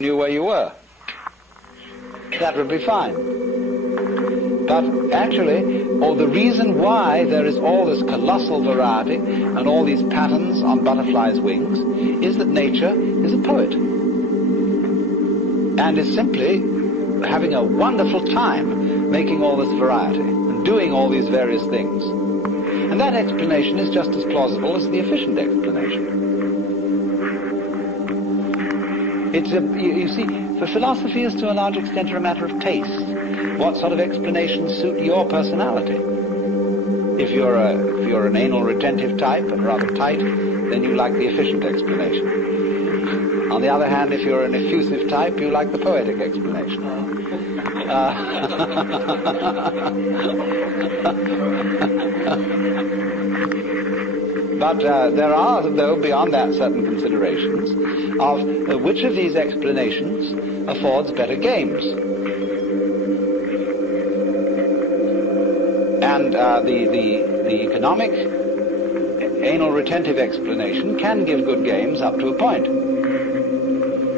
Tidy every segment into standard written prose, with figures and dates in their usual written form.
knew where you were. That would be fine. But actually, the reason why there is all this colossal variety and all these patterns on butterflies' wings is that nature is a poet and is simply having a wonderful time making all this variety and doing all these various things. And that explanation is just as plausible as the efficient explanation. You see, for philosophy is to a large extent a matter of taste. What sort of explanations suit your personality? If you're an anal retentive type and rather tight, then you like the efficient explanation. On the other hand, if you're an effusive type, you like the poetic explanation. But there are, though, beyond that, certain considerations of which of these explanations affords better games. And the economic anal retentive explanation can give good games up to a point,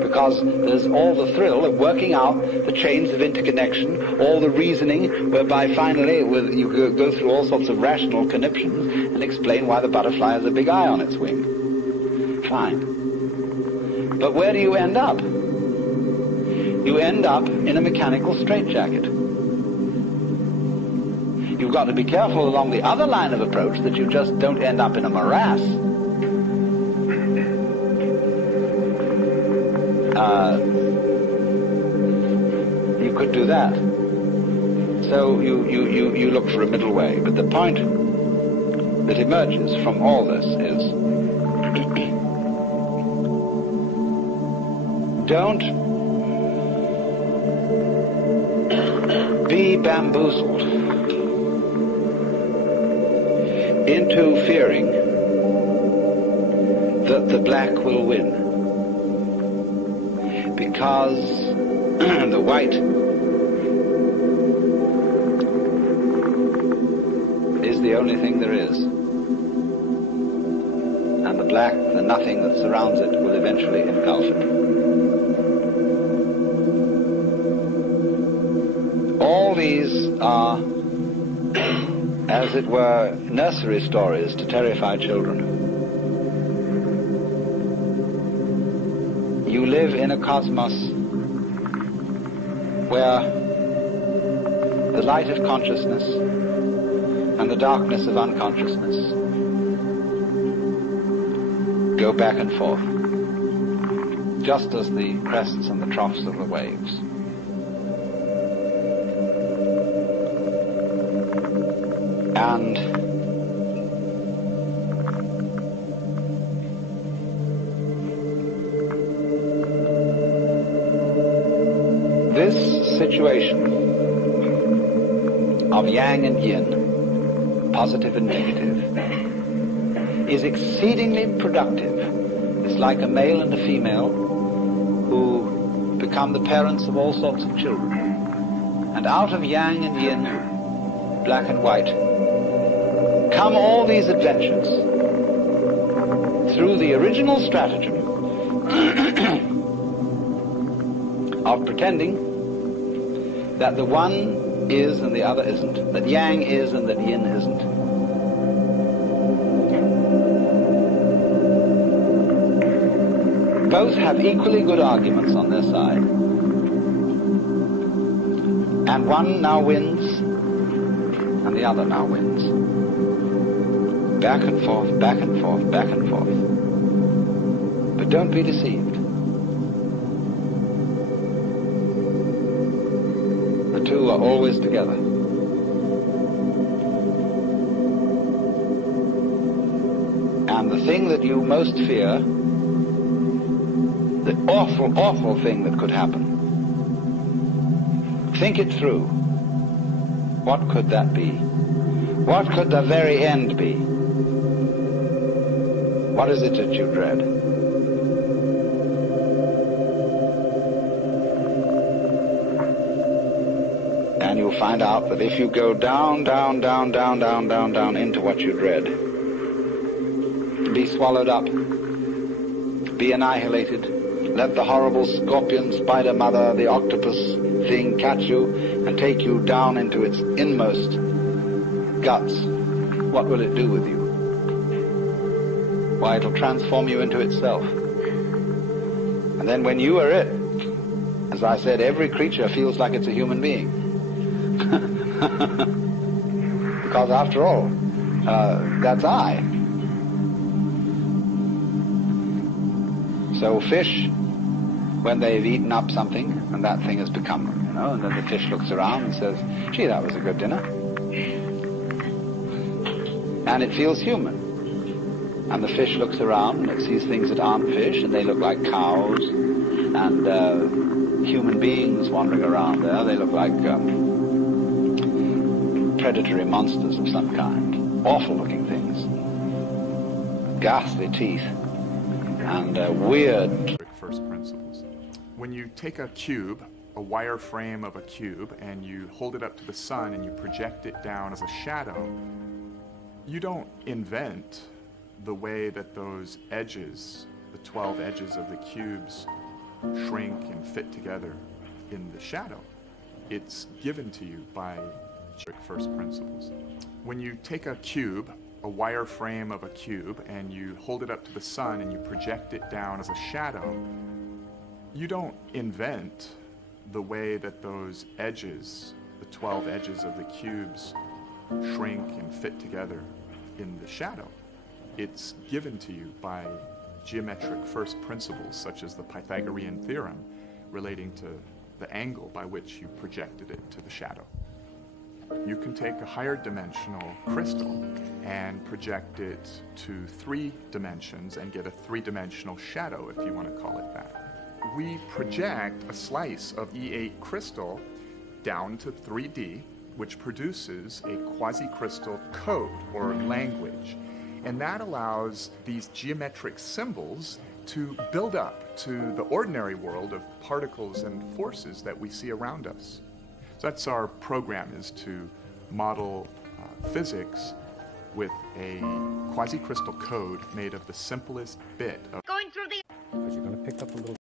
because there's all the thrill of working out the chains of interconnection, all the reasoning whereby finally you go through all sorts of rational conniptions and explain why the butterfly has a big eye on its wing. Fine. But where do you end up? You end up in a mechanical straitjacket. You've got to be careful along the other line of approach that you just don't end up in a morass. You could do that. So you look for a middle way. But the point that emerges from all this is don't be bamboozled into fearing that the black will win, because the white is the only thing there is, and the black, the nothing that surrounds it, will eventually engulf it. All these are, as it were, nursery stories to terrify children. You live in a cosmos where the light of consciousness and the darkness of unconsciousness go back and forth, just as the crests and the troughs of the waves. And this situation of yang and yin, positive and negative, is exceedingly productive. It's like a male and a female who become the parents of all sorts of children. And out of yang and yin, black and white, come all these adventures through the original stratagem of pretending that the one is and the other isn't, that yang is and that yin isn't. Both have equally good arguments on their side, and one now wins and the other now wins. Back and forth, back and forth, back and forth. But don't be deceived. The two are always together. And the thing that you most fear, the awful, awful thing that could happen, think it through. What could that be? What could the very end be? What is it that you dread? And you'll find out that if you go down, down, down, down, down, down, down into what you dread, be swallowed up, be annihilated, let the horrible scorpion, spider mother, the octopus thing catch you and take you down into its inmost guts, what will it do with you? Why, it'll transform you into itself. And then when you are it, as I said, every creature feels like it's a human being. Because after all, that's I. So fish, when they've eaten up something, and that thing has become, and then the fish looks around and says, gee, that was a good dinner. And it feels human. And the fish looks around and it sees things that aren't fish, and they look like cows, and human beings wandering around there, they look like predatory monsters of some kind. Awful looking things. Ghastly teeth. And weird. First principles. When you take a cube, a wire frame of a cube, and you hold it up to the sun and you project it down as a shadow, you don't invent the way that those edges, the 12 edges of the cubes, shrink and fit together in the shadow. It's given to you by first principles. When you take a cube, a wire frame of a cube, and you hold it up to the sun and you project it down as a shadow, you don't invent the way that those edges, the 12 edges of the cubes, shrink and fit together in the shadow. It's given to you by geometric first principles such as the Pythagorean theorem relating to the angle by which you projected it to the shadow. You can take a higher dimensional crystal and project it to 3 dimensions and get a 3-dimensional shadow, if you want to call it that. We project a slice of E8 crystal down to 3D, which produces a quasi-crystal code or language. And that allows these geometric symbols to build up to the ordinary world of particles and forces that we see around us. So that's our program, is to model physics with a quasi-crystal code made of the simplest bit of... Going through the... Because you're going to pick up a little...